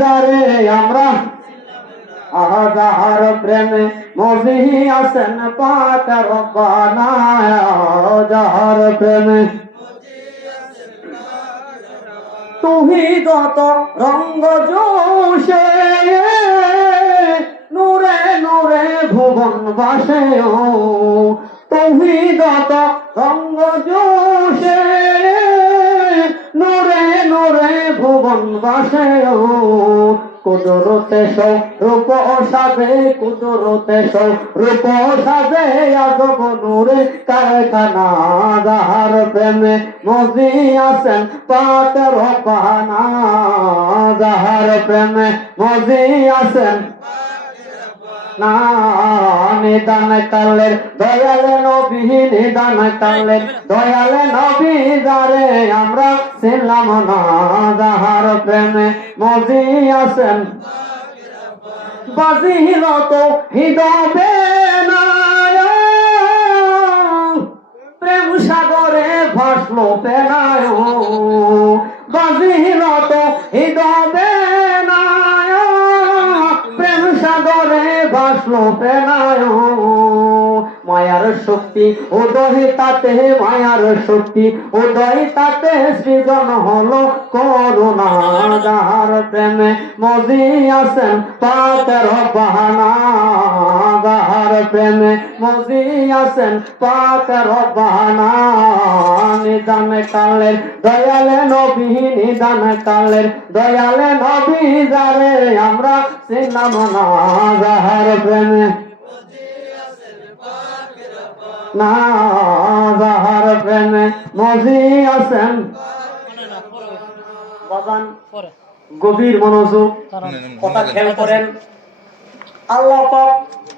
যারে আমরা যাহার প্রেমে মজিয়াছেন পাক রব্বানা যাহার প্রেমে তুহিদত রঙ্গ জোশে নূরে নূরে ভুবন বাসে তুহিদত রঙ্গ জোশে নূরে নূরে ভুবন বাসে কুদরতে রূপ সাজে কুদরতে রূপ সাজে আজব নূরে কারখানা যাহার প্রেমে মজিয়াছেন পাক রব্বানা যাহার প্রেমে মজিয়াছেন না নিদান কালের দয়াল নবী নিদান কালের দয়াল নবী যারে আমরা ছিলাম না যাহার প্রেমে মজিয়াছেন বাজিল তো হৃদবে না প্রেম সাগরে ভাসলো পেনায় বাজিল তো হৃদবে না প্রেম সাগরে ভাসলো পেনায় মায়ার শক্তি উদয় তাতে মায়ার শক্তি উদয় তাতে সৃজন হলো করুণা যাহার প্রেমে মজিয়াছেন পাক রব্বানা যাহার প্রেমে মজিয়াছেন পাক রব্বানা নিদান কালের দয়াল নবী নিদান কালের দয়াল নবী যারে আমরা ছিলাম না যাহার প্রেমে না যাহার প্রেমে মজিয়াছেন বাজান গভীর মনোযোগ কথা খেয়াল করেন আল্লাহ পাক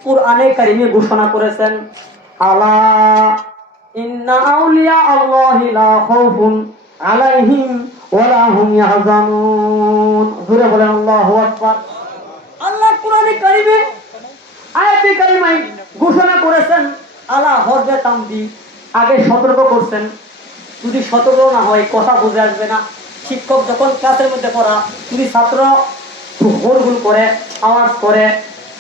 কুরআনে কারিমে ঘোষণা করেছেন আলা ইন্না আউলিয়া আল্লাহি লা খাউফুন আলাইহিম ওয়া লা হুম ইয়াহজানুন জোরে বলেন আল্লাহু আকবার আল্লাহ কুরআনে কারিমে আয়াতে কারিমায় ঘোষণা করেছেন আলা হরবে তামদি আগে সতর্ক করছেন যদি সতর্ক না হয় কথা বুঝে আসবে না শিক্ষক যখন ক্লাসের মধ্যে পড়া যদি ছাত্র গোলগুল করে আওয়াজ করে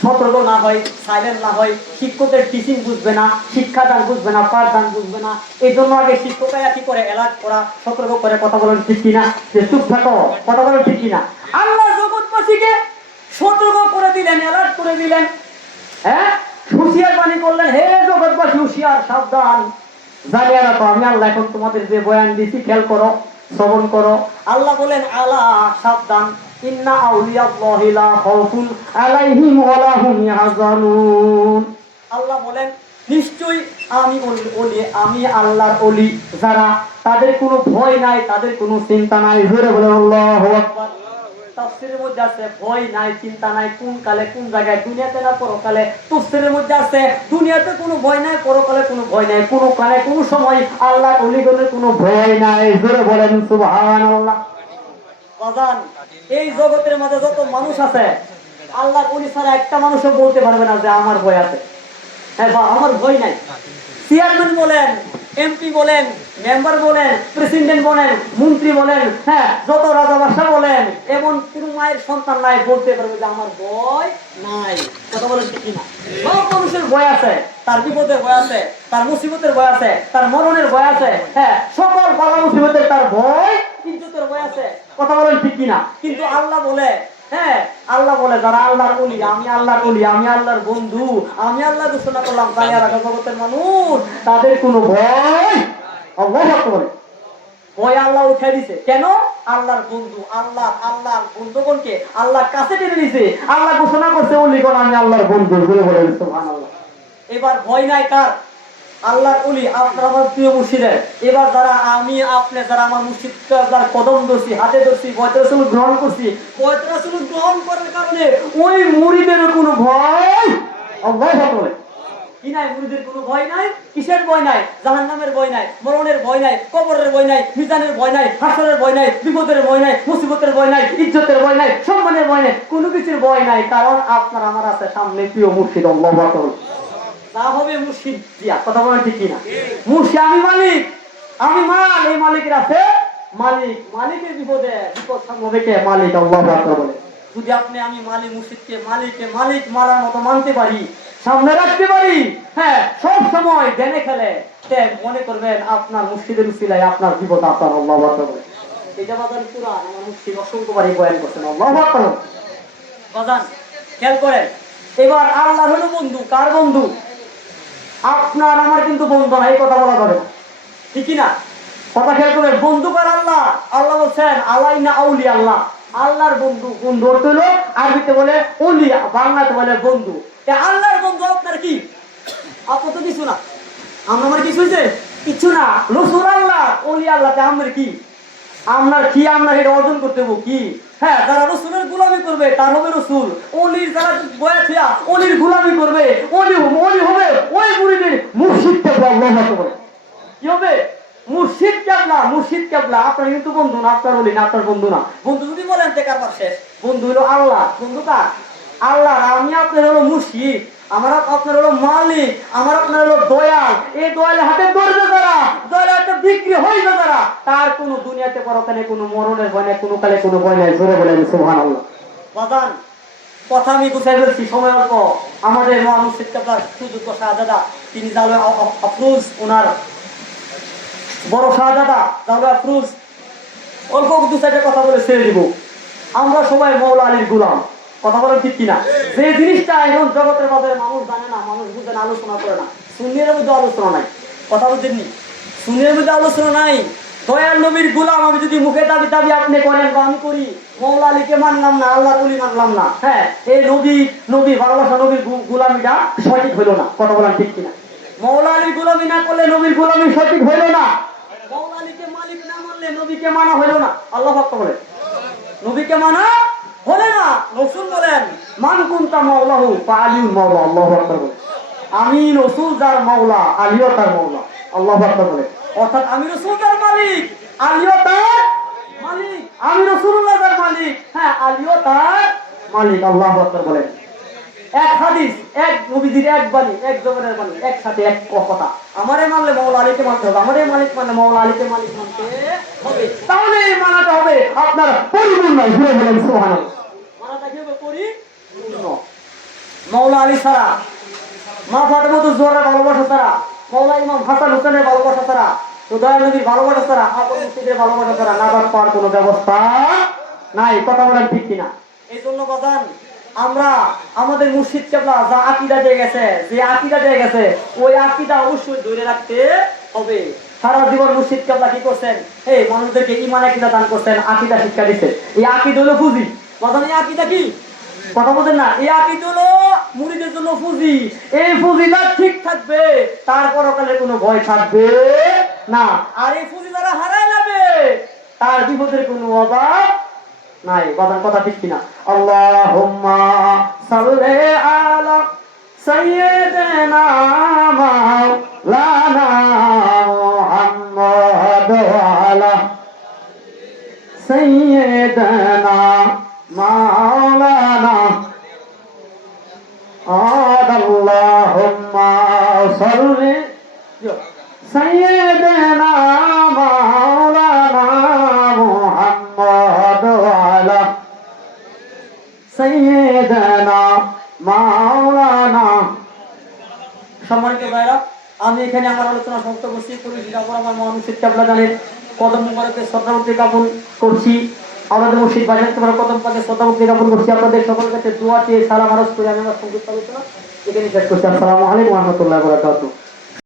সতর্ক না হয় সাইলেন্ট না হয় শিক্ষকের টিচিং বুঝবে না শিক্ষাদান বুঝবে না পাঠদান বুঝবে না এই জন্য আগে শিক্ষকরা কি করে অ্যালার্ট করা সতর্ক করে কথা বলেন ঠিক কিনা যে চুপ থাকো কথা বলেন ঠিক কিনা আল্লাহ জগৎবাসীকে সতর্ক করে দিলেন অ্যালার্ট করে দিলেন হ্যাঁ হুঁশিয়ার বাণী করলেন হে জগৎবাসী হুঁশিয়ার সাবধান জানিয়ে রাখো আমি আল্লাহ এখন তোমাদের যে বয়ান দিচ্ছি খেয়াল করো শ্রবণ করো আল্লাহ বলেন আলা সাবধান ইন্না আউলিয়াল্লাহি লা খাউফুন আলাইহিম ওয়া লা হুম ইয়াহজানুন আল্লাহ বলেন নিশ্চয়ই আমি আল্লাহর ওলি যারা তাদের কোনো ভয় নাই তাদের কোনো চিন্তা নাই জোরে বলেন আল্লাহু আকবার তাফসীরের মধ্যে আছে ভয় নাই চিন্তা নাই কোন কালে কোন জায়গায় দুনিয়াতে না পরকালে তাফসীরের মধ্যে আছে দুনিয়াতে কোনো ভয় নাই পরকালে কোনো ভয় নাই কোনো কালে কোনো সময় আল্লাহর ওলিগণের কোনো ভয় নাই জোরে বলেন সুবহানাল্লাহ বাজান এই জগতের মাঝে যত মানুষ আছে আল্লাহর ওলি ছাড়া একটা মানুষও বলতে পারবে না যে আমার ভয় আছে হ্যাঁ বা আমার ভয় নাই চেয়ারম্যান বলেন এমপি বলেন মেম্বার বলেন প্রেসিডেন্ট বলেন মন্ত্রী বলেন হ্যাঁ যত রাজা বাদশা বলেন এমন কোনো মায়ের সন্তান নাই বলতে পারবে যে আমার ভয় নাই কথা বলেন ঠিক না সব মানুষের ভয় আছে তার বিপদের ভয় আছে তার মুসিবতের ভয় আছে তার মরণের ভয় আছে হ্যাঁ সকল বালা মুসিবতের তার ভয় ইজ্জতের ভয় আছে কথা বলেন ঠিক কিনা কিন্তু আল্লাহ বলে হ্যাঁ আল্লাহ বলে যারা আল্লাহর ওলি আমি আল্লাহর ওলি আমি আল্লাহর বন্ধু আমি আল্লাহ ঘোষণা করলাম জানিয়ে রাখা জগতের মানুষ তাদের কোনো ভয় আল্লাহু আকবার ভয় আল্লাহ উঠে দিছে কেন আল্লাহর বন্ধু আল্লাহর বন্ধুগণকে আল্লাহর কাছে টেনে দিছে আল্লাহ ঘোষণা করছে ওলিগণ আমি আল্লাহর বন্ধু বলে বলেন সুবহানাল্লাহ এবার ভয় নাই কার আল্লাহর ওলি আপনার আমার প্রিয় মুর্শিদের এবার যারা আমি আপনি যারা আমার মুর্শিদ যার কদম ধরছি হাতে ধরছি পয়ত্র রাসূল গ্রহণ করছি পয়ত্র রাসূল গ্রহণ করার কারণে ওই মুরিদের কোনো ভয় আল্লাহু আকবার কি নাই মুরিদের কোনো ভয় নাই কিসের ভয় নাই জাহান্নামের ভয় নাই মরণের ভয় নাই কবরের ভয় নাই মিজানের ভয় নাই হাসরের ভয় নাই বিপদের ভয় নাই মুসিবতের ভয় নাই ইজ্জতের ভয় নাই সম্মানের ভয় নাই কোনো কিছুর ভয় নাই কারণ আপনার আমার আছে সামনে প্রিয় মুর্শিদ আল্লাহু আকবার তা হবে মুর্শিদ দিয়া কথা বলেন ঠিক কিনা মুর্শিদ আমি মালিক আমি মাল এই মালিকের আছে মালিকের বিপদে বিপদ সামনে রেখে মালিক আল্লাহু আকবার বলে যদি আপনি আমি মালিক মুর্শিদকে মালিক মারার মতো মানতে পারি, সামনে রাখতে পারি, হ্যাঁ সব সময় ধ্যানে খেলে, মনে করবেন আপনার মুর্শিদের উসিলায় আপনার বিপদ আপনার আল্লাহু আকবার। এটা বাজান কুরআন আমার মুর্শিদ অসংখ্যবারই বয়ান করছেন। আল্লাহু আকবার। বাজান খেয়াল করেন, এবার আল্লাহ হলো বন্ধু। কার বন্ধু? আপনার আমার কিন্তু বন্ধু না, এই কথা বলা যাবে না, ঠিক না? কথা খেয়াল করবেন, বন্ধু কার? আল্লাহ। আল্লাহ বলছেন আলাইনা আউলি আল্লাহ, আল্লাহর বন্ধু। বন্ধু অর্থ হলো আরবিতে বলে ওলি, বাংলাতে বলে বন্ধু। আল্লাহর বন্ধু আপনার কি? আপনার তো কিছু না, আমার কিছু হয়েছে কিছু না। রসুল আল্লাহ, ওলি আল্লাহ, আমার কি? আপনার কি? আমরা এটা অর্জন করতে হবো কি? হ্যাঁ, যারা রসুলের গোলামি করবে তার হবে রসুল। অলির যারা বয়া থিয়া অলির গোলামি করবে, অলি হবে ওই মুরিদের মুর্শিদ কেবলা। আল্লাহু আকবার। কি হবে? মুর্শিদ কেবলা। মুর্শিদ কেবলা আপনার কিন্তু বন্ধু না, আপনার অলি না, আপনার বন্ধু না। বন্ধু যদি বলেন তে কারবার শেষ। বন্ধু হলো আল্লাহ। বন্ধু কার? আল্লাহ। আমি আপনার হলো মুর্শিদ, আমার আপনার হলো মালিক, আমার আপনার হলো দয়াল। এই দয়ালের হাতে ধরবে যারা, দয়ালের হাতে বিক্রি হইবে যারা, তার কোনো দুনিয়াতে পরকালে কোনো মরণের ভয় নাই, কোনো কালে কোনো ভয় নাই। জোরে বলেন সুবহানাল্লাহ। বাজান কথা আমি গুছাই বলছি, সময় অল্প। আমাদের মুর্শিদ কেবলা সুযোগ্য শাহজাদা, তিনি জাউলা আফরোজ, ওনার বড় শাহজাদা জাউলা আফরোজ। অল্প দু চারটা কথা বলে ছেড়ে দিব। আমরা সবাই মওলা আলীর গোলাম। কথা বলেন ঠিক কিনা? যে জিনিসটা এখন জগতের বাজারে মানুষ জানে না, মানুষ বুঝে না, আলোচনা করে না। সুন্নির মধ্যে আলোচনা নাই। কথা বুঝেননি? সুন্নির মধ্যে আলোচনা নাই। দয়াল নবীর গোলাম আমি যদি মুখে দাবি দাবি আপনি করেন বা আমি করি, মওলা আলীকে মানলাম না, আল্লাহ ওলি মানলাম না, হ্যাঁ এই নবী ভালোবাসা নবীর গোলামিটা সঠিক হইল না। কথা বলেন ঠিক কিনা? মওলা আলীর গোলামি না করলে নবীর গোলামি সঠিক হইল না। মওলা আলীকে মালিক না মানলে নবীকে মানা হইল না। আল্লাহ পাক বলে নবীকে মানা হলে না। রাসূল বলেন মান কুনতা মাওলাহু ফাআলিউল মাওলা। আল্লাহু আকবার বলে আমি রাসূল যার মাওলা, আলীও তার মাওলা। আল্লাহু আকবার বলে অর্থাৎ আমি রাসূল যার মালিক, আলীও তার মালিক। আমি রাসূলুল্লাহ যার মালিক, হ্যাঁ আলীও তার মালিক। আল্লাহু আকবার বলে এক হাদিস, এক নবীজির এক বাণী, এক জবানের বাণী, একসাথে এক কথা। আমারে মানলে মওলা আলীকে মানতে হবে, আমারে মালিক মানে মওলা আলীকে মালিক মানতে হবে। তাহলে এই মানাটা হবে আপনার পরিপূর্ণ। ঘুরে বলেন সুবহানাল্লাহ। মানাটা কি হবে? পরিপূর্ণ। মওলা আলী ছাড়া, মা ফাতেমাতুজ জোহরার ভালোবাসা ছাড়া, মওলা ইমাম হাসান হোসেনের ভালোবাসা ছাড়া, দয়াল নবীর ভালোবাসা ছাড়া, আপন মুর্শিদের ভালোবাসা ছাড়া নাজাত পাওয়ার কোনো ব্যবস্থা নাই। কথা বলেন ঠিক কিনা? এই জন্য বাজান আমরা আমাদের মুর্শিদ কেবলা যা আকীদা দিয়ে গেছে, যে আকীদা দিয়ে গেছে, ওই আকীদা অবশ্যই ধরে রাখতে হবে। সারা জীবন মুর্শিদ কেবলা কি করছেন? এই মানুষদেরকে ঈমান আকীদা দান করছেন, আকীদা শিক্ষা দিচ্ছেন। এই আকীদা হলো পুঁজি। বাজান এই আকীদা কি? কথা বলেন না। এই আকীদা হলো মুরিদের জন্য পুঁজি। এই পুঁজিটা ঠিক থাকবে, তার পরকালে কোনো ভয় থাকবে না। আর এই পুঁজি যারা হারায় যাবে, তার বিপদের কোনো অভাব নাই। বাজান কথা ঠিক কিনা? আল্লাহুম্মা সাল্লি আলা সাইয়্যিদিনা মাওলানা মুহাম্মদ ওয়া আলা সাইয়্যিদিনা মাওলানা আল্লাহুম্মা সাল্লি সাইয়্যিদিনা মাওলানা মুহাম্মদ ওয়া আলা সাইয়্যিদিনা মাওলানা। সম্মানিত ভাইরা, আমি এখানে আমার আলোচনা সমাপ্ত করছি। আমার মুর্শিদ কেবলা জানেন কদম মুবারকে শ্রদ্ধাভক্তি জ্ঞাপন করছি। আমাদের মুর্শিদ ভাইজান তোমার কদম পাকে শ্রদ্ধাভক্তি জ্ঞাপন করছি। আপনাদের সকলের কাছে দোয়া চেয়ে সালাম আরজ করে আমি আমার সংক্ষিপ্ত আলোচনা এখানে শেষ করছি। আসসালামু আলাইকুম ওয়া রাহমাতুল্লাহি ওয়া বারাকাতুহু।